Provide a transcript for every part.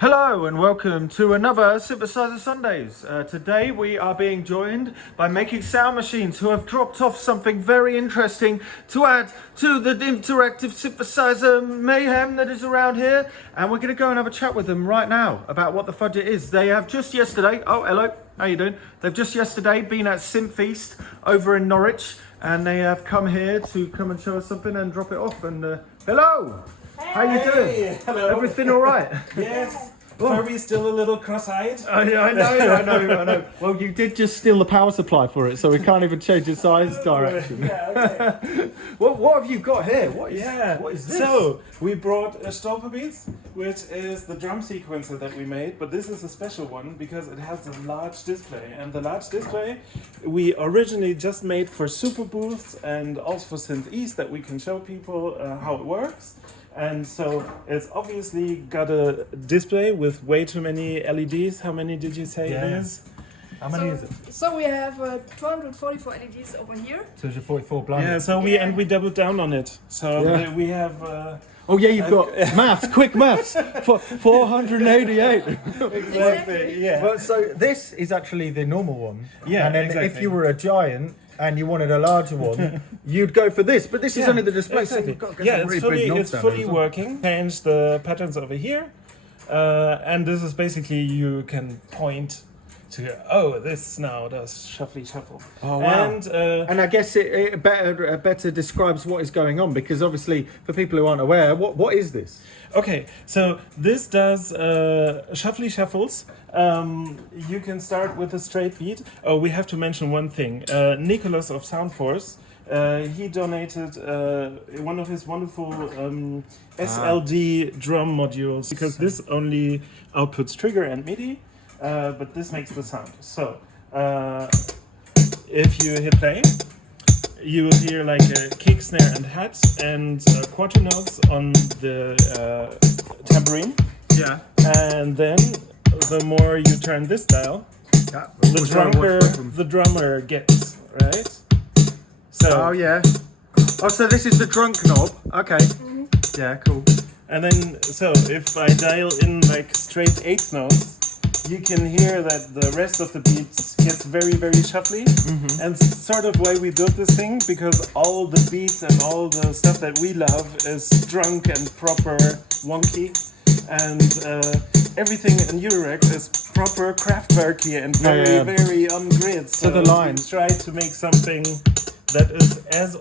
Hello and welcome to another Synthesizer Sundays. Today we are being joined by Making Sound Machines, who have dropped off something very interesting to add to the interactive synthesizer mayhem that is around here. And we're going to go and have a chat with them right now about what the fudge it is. They have just yesterday, oh hello, how you doing? They've just yesterday been at Synth Feast over in Norwich, and they have come here to come and show us something and drop it off. And hello! How you doing? Hello. Everything all right? Yes. Furby's still a little cross-eyed. I know. Well, you did just steal the power supply for it, so we can't even change its size direction. Yeah, okay. What have you got here? What is this? So, we brought a StolperBeats, which is the drum sequencer that we made, but this is a special one because it has a large display. And the large display we originally just made for super booths and also for Synth East, that we can show people how it works. And so it's obviously got a display with way too many LEDs. How many did you say it is? How many is it? So we have 244 LEDs over here. 244 blind. Yeah, so we doubled down on it. So we have... oh yeah, you've got maths, quick maths, for 488. Exactly, yeah. Well, so this is actually the normal one. Yeah, and then exactly. if you were a giant and you wanted a larger one, you'd go for this. But this is only the display. Exactly. So It's fully working. Change the patterns over here. And this is basically, you can point to, this now does shuffle. Oh, wow. And I guess it better describes what is going on, because obviously for people who aren't aware, what is this? okay, so this does shuffles. You can start with a straight beat. Oh, we have to mention one thing. Nicholas of Soundforce, he donated one of his wonderful SLD drum modules, because this only outputs trigger and MIDI, but this makes the sound. So if you hit play, you will hear like a kick, snare, and hat, and quarter notes on the tambourine. Yeah. And then the more you turn this dial, the drummer gets, right? So. Oh yeah. Oh, so this is the drunk knob. Okay. Mm-hmm. Yeah, cool. And then, so if I dial in like straight eighth notes, you can hear that the rest of the beats gets very, very shuffly. Mm-hmm. And sort of why we built this thing, because all the beats and all the stuff that we love is drunk and proper wonky. And everything in Eurorack is proper Kraftwerky and very on grid. So the line. we try to make something that is as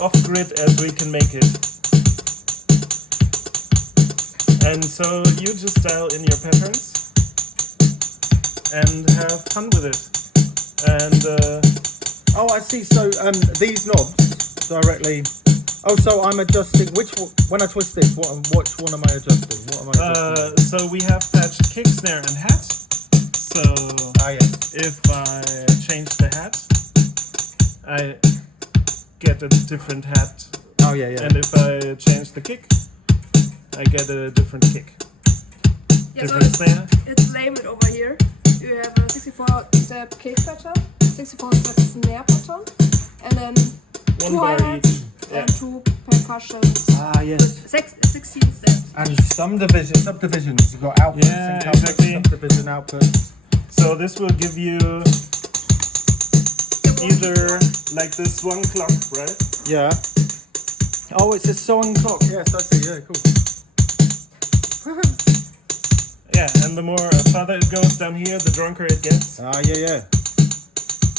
off grid as we can make it. And so you just dial in your patterns and have fun with it. And oh, I see. So these knobs directly. Oh, so I'm adjusting. When I twist this, which one am I adjusting? What am I adjusting? So we have patched kick, snare, and hat. So if I change the hat, I get a different hat. Oh yeah. And if I change the kick, I get a different kick. Yeah, Different so snare. it's labeled over here. You have a 64-step kick pattern, 64-step snare pattern, and then One two bar hi-hats each. and two percussions. Ah yes. 16 steps. And subdivisions. You've got outputs and outputs, exactly. subdivision outputs. So this will give you either like the swung clock, right? Yeah. Oh, it's a song clock. Yes, I see. Yeah, cool. Yeah, and the more further it goes down here, the drunker it gets. Ah, yeah.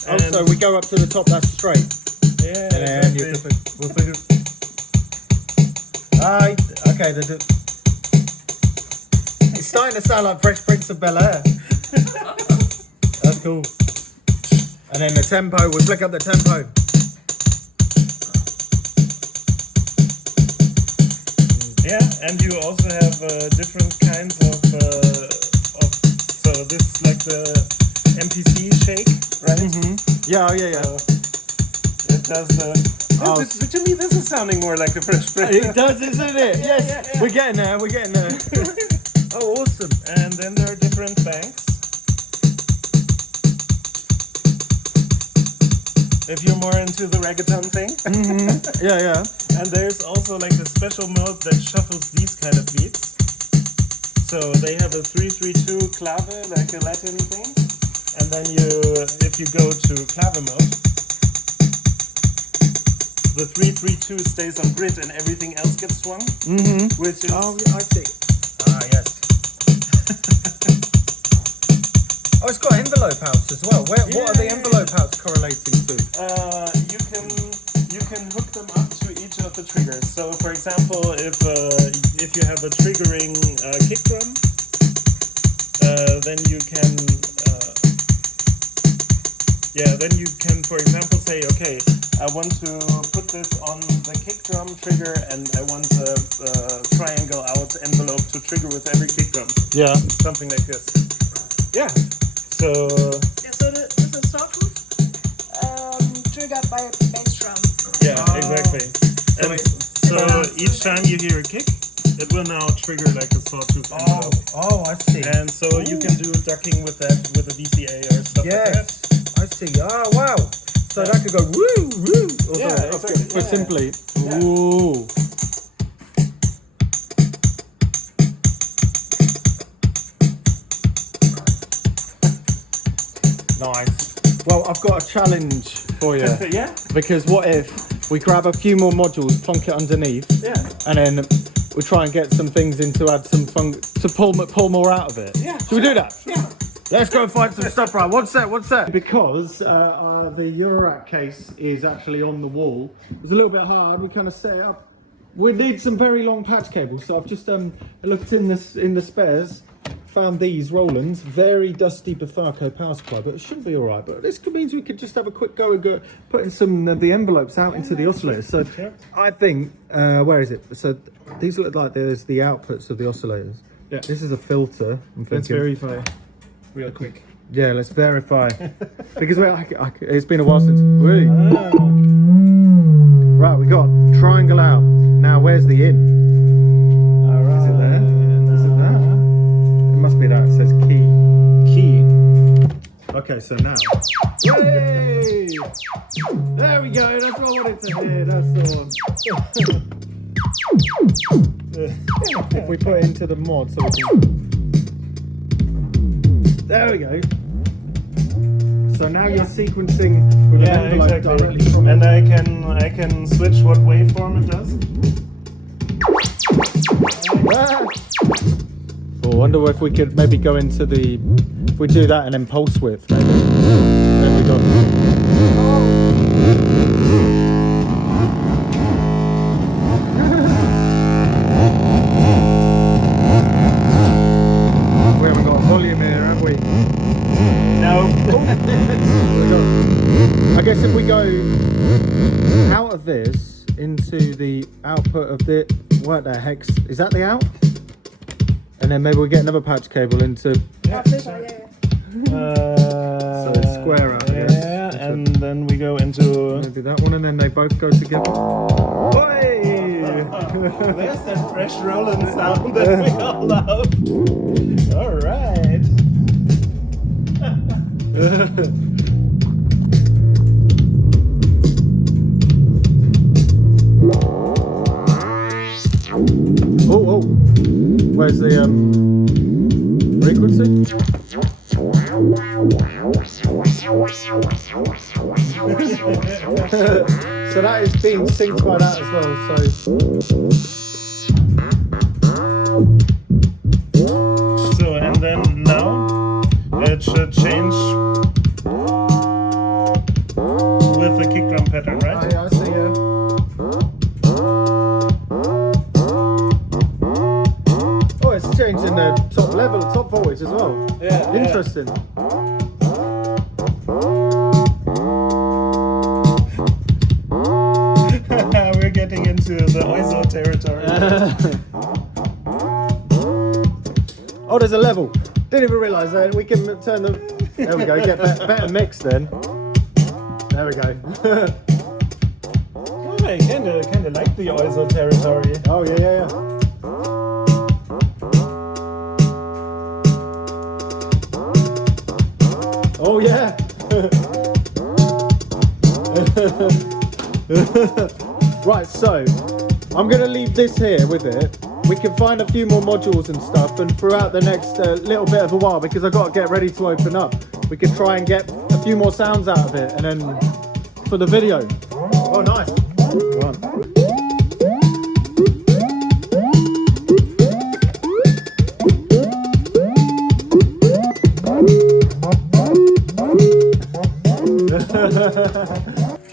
Oh, And so we go up to the top. That's straight. yeah, And then exactly. we'll figure. Okay. It's starting to sound like Fresh Prince of Bel-Air. That's cool. And then the tempo. We flick up the tempo. Yeah, and you also have different kinds of so this is like the MPC shake, right? Mm-hmm. Yeah. So it does but to me this is sounding more like a Fresh Prince. It does, isn't it? Yes. Yeah. We're getting there. Oh, awesome. And then there are different banks. If you're more into the reggaeton thing. Mm-hmm. Yeah. And there's also like the special mode that shuffles these kind of beats. So they have a 3-3-2 clave, like a Latin thing. And then if you go to clave mode, the 3-3-2 stays on grid and everything else gets swung. Which is... Oh, I see. Ah, yes. Oh, it's got envelope outs as well. What are the envelope outs correlating to? You can hook them up to each of the triggers. So, for example, if you have a triggering kick drum, then you can for example say, okay, I want to put this on the kick drum trigger, and I want the triangle out envelope to trigger with every kick drum. Yeah. Something like this. Yeah. So this is sawtooth triggered by a bass drum. yeah, exactly. And so each time you hear a kick, it will now trigger like a sawtooth envelope. Oh, I see. And so you can do ducking with that with a VCA or stuff like that. I see. Oh, wow. So that could go woo, woo. Or Exactly. For simply. Yeah. Ooh. Nice. Well, I've got a challenge for you. Yeah? Because what if we grab a few more modules, plonk it underneath, Yeah. and then we try and get some things in to add some fun, to pull more out of it? Yeah. Should we do that? Yeah. Let's go and find some stuff. Right, what's that? Because the eurorack case is actually on the wall. It was a little bit hard. We kind of set it up. We need some very long patch cables, so I've just looked in the spares. Found these Roland's very dusty Betharco power supply, but it should be all right. But this means we could just have a quick go putting some of the envelopes out into the oscillators. So I think where is it? So these look like there's the outputs of the oscillators. Yeah. This is a filter. Let's verify real quick. Yeah, let's verify. Because it's been a while since. Right, we got triangle out. Now, where's the in? All right. Is it there? Is it there? It must be that. It says key. Okay, so now. Yay! There we go. That's what I wanted to hear. That's the one. If we put it into the mod, so we can. There we go. So now you're sequencing with an envelope directly from and I can switch what waveform it does. I wonder if we could maybe go into the. If we do that and then pulse width. Maybe. There we go. We haven't got a volume here, have we? No. I guess if we go out of this into the output of the what the hex is that the out? And then maybe we get another patch cable into Yeah. so it's square out, I guess. Yeah, and then we go into maybe that one, and then they both go together. there's that fresh Roland sound that we all love. All right. Oh, where's the frequency? So that is being synced by that as well. So and then now it should change with the kick drum pattern, right? I see. Oh, it's changing the top level, top voltage as well. Yeah. Interesting. We're getting into the ISO territory. Oh, there's a level. Didn't even realise that. We can turn the. There we go. Get better mix then. There we go. Oh, I kind of like the ISO territory. Oh yeah. Oh yeah. Right, so I'm gonna leave this here with it. we can find a few more modules and stuff, and throughout the next little bit of a while, because I've got to get ready to open up, we could try and get a few more sounds out of it, and then for the video. Oh, nice.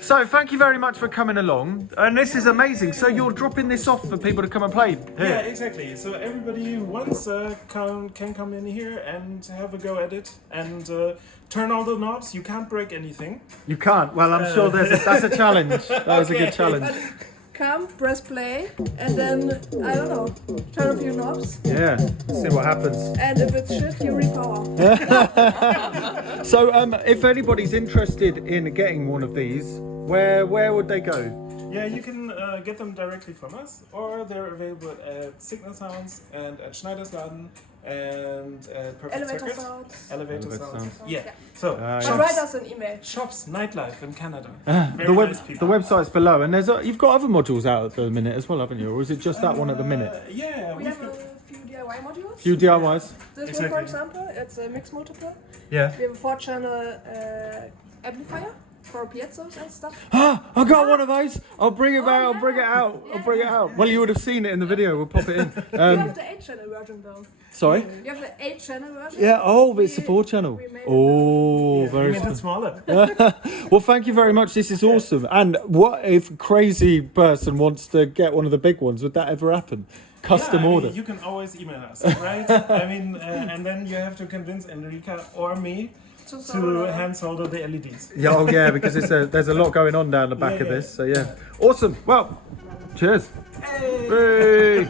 So thank you very much for coming along, and this is amazing. So you're dropping this off for people to come and play here? Yeah, exactly. So everybody who wants can come in here and have a go at it and turn all the knobs. You can't break anything. You can't? Well, I'm sure that's a challenge. That was a good challenge. Come, press play, and then, I don't know, turn a few knobs. Yeah, see what happens. And if it's shit, you repower. So if anybody's interested in getting one of these, where would they go? Yeah, you can get them directly from us, or they're available at Signal Sounds and at Schneidersladen and at Perfect Elevator Circuit. Sounds. Elevator Elevator Sounds. Sounds. Yeah. So But write us an email. shops, nightlife in Canada. The website's below, and you've got other modules out at the minute as well, haven't you? Or is it just that one at the minute? Yeah, We we've have a got. few DIY modules. Few DIYs? This Exactly. one, for example, it's a mix multiple. Yeah. We have a 4-channel amplifier for piazzos and stuff. I got one of those. I'll bring it out. I'll bring it out. I'll bring it out. Well, you would have seen it in the video. We'll pop it in. You have the 8-channel version though. Sorry? You have the 8-channel version. Yeah. Oh, but it's a 4-channel. we made it Oh, We very made it small. smaller. Well, thank you very much. This is awesome. And what if a crazy person wants to get one of the big ones? Would that ever happen? Custom Yeah, I mean, order. you can always email us, right? I mean, and then you have to convince Enrica or me to hand solder the LEDs. Yeah, oh yeah, because there's a lot going on down the back of Yeah. this. So yeah, awesome. Well, cheers. Hey.